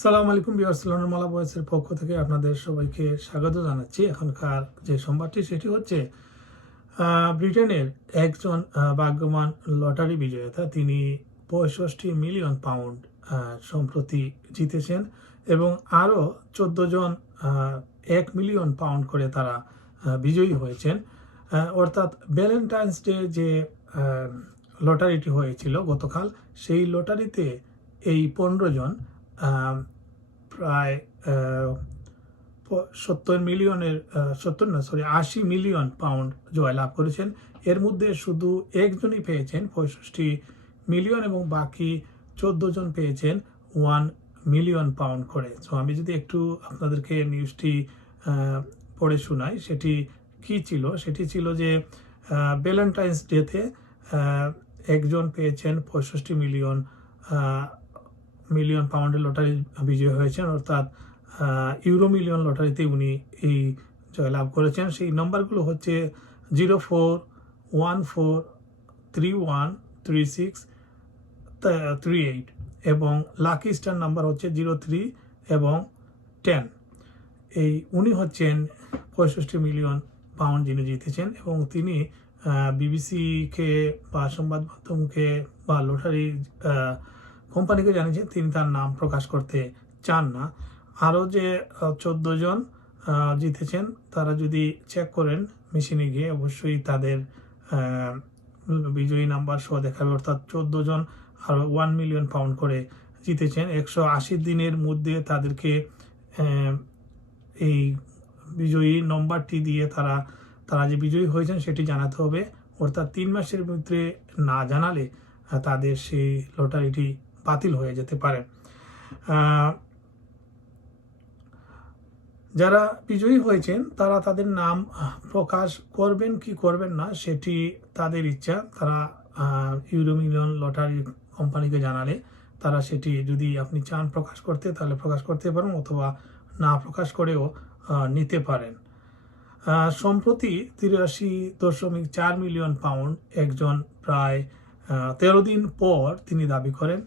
সালাম আলাইকুম viewers, London মালা ভয়েসের পক্ষ থেকে আপনাদের সবাইকে স্বাগত জানাচ্ছি। এখনকার যে সংবাদটি সেটি হচ্ছে ব্রিটেনের একজন ভাগ্যবান লটারি বিজেতা, তিনি 65 মিলিয়ন পাউন্ড সম্প্রতি জিতেছেন এবং আরও 14 জন 1 মিলিয়ন পাউন্ড করে তারা বিজয়ী হয়েছেন। অর্থাৎ ভ্যালেন্টাইন্স ডে যে লটারিটি হয়েছিল গতকাল, সেই লটারিতে এই 15 জন প্রায় 80 মিলিয়ন পাউন্ড জয়লাভ করেছেন। এর মধ্যে শুধু একজনই পেয়েছেন 65 মিলিয়ন এবং বাকি 14 জন পেয়েছেন 1 মিলিয়ন পাউন্ড করে। সো আমি যদি একটু আপনাদেরকে নিউজটি পড়ে শোনাই, সেটি কি ছিল? সেটি ছিল যে ভ্যালেন্টাইন্স ডেতে একজন পেয়েছেন 65 মিলিয়ন পাউন্ডের লটারি বিজয়ী হয়েছেন, অর্থাৎ ইউরো মিলিয়ন লটারিতে উনি এই জয়লাভ করেছেন। সেই নম্বরগুলো হচ্ছে 0414313638 এবং লাকি স্টার নাম্বার হচ্ছে 03 এবং 10। উনি হচ্ছেন 65 মিলিয়ন পাউন্ড যিনি জিতেছেন এবং তিনি বিবিসিকে বা সংবাদ মাধ্যমকে বা লটারি কোম্পানিকে জানিয়েছেন তিনি তার নাম প্রকাশ করতে চান না। আরও যে 14 জন জিতেছেন তারা যদি চেক করেন মেশিনে গিয়ে, অবশ্যই তাদের বিজয়ী নাম্বার সহ দেখাবে, অর্থাৎ 14 জন আরও 1 মিলিয়ন পাউন্ড করে জিতেছেন। 180 দিনের মধ্যে তাদেরকে এই বিজয়ী নম্বরটি দিয়ে তারা যে বিজয়ী হয়েছেন সেটি জানাতে হবে, অর্থাৎ 3 মাসের মধ্যে না জানালে তাদের সেই লটারিটি বাতিল হয়ে যেতে পারে। যারা বিজয়ী হয়েছেন তারা তাদের নাম প্রকাশ করবেন কি করবেন না সেটি তাদের ইচ্ছা। তারা ইউরো মিলিয়ন লটারি কোম্পানিকে জানালে তারা সেটি, যদি আপনি চান প্রকাশ করতে, তাহলে প্রকাশ করতে পারেন, অথবা না প্রকাশ করেও নিতে পারেন। সম্প্রতি 83.4 মিলিয়ন পাউন্ড একজন প্রায় 13 দিন পর তিনি দাবি করেন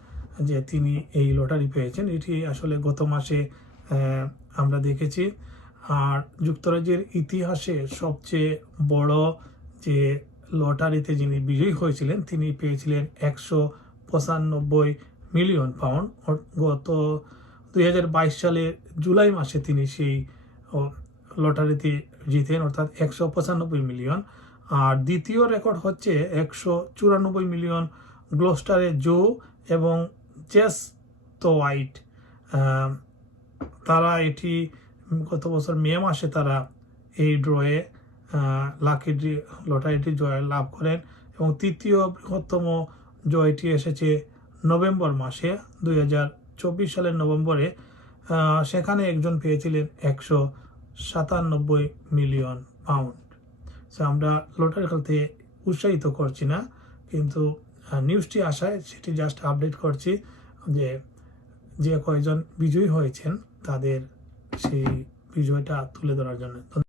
যে তিনি এই লটারি পেয়েছেন। এটি আসলে গত মাসে আমরা দেখেছি। আর যুক্তরাজ্যের ইতিহাসে সবচেয়ে বড় যে লটারিতে যিনি বিজয়ী হয়েছিলেন তিনি পেয়েছিলেন 195 মিলিয়ন পাউন্ড। গত 2022 সালের জুলাই মাসে তিনি সেই লটারিতে জিতেন, অর্থাৎ 195 মিলিয়ন। আর দ্বিতীয় রেকর্ড হচ্ছে 194 মিলিয়ন গ্লোস্টারে জো এবং চেস হোয়াইট। তারা এটি গত বছর মে মাসে তারা এই ড্রয়ে লাকি লটারিটি জয় লাভ করেন এবং তৃতীয় বৃহত্তম জয়টি এসেছে নভেম্বর মাসে, 2024 সালের নভেম্বরে। সেখানে একজন পেয়েছিলেন 197 মিলিয়ন পাউন্ড। সো আমরা লটারি খেলতে উৎসাহিত করছি না, কিন্তু নিউজটি আসায় সেটি জাস্ট আপডেট করছি যে কয়েকজন বিজয়ী হয়েছেন তাদের সেই বিজয়টা তুলে ধরার জন্য।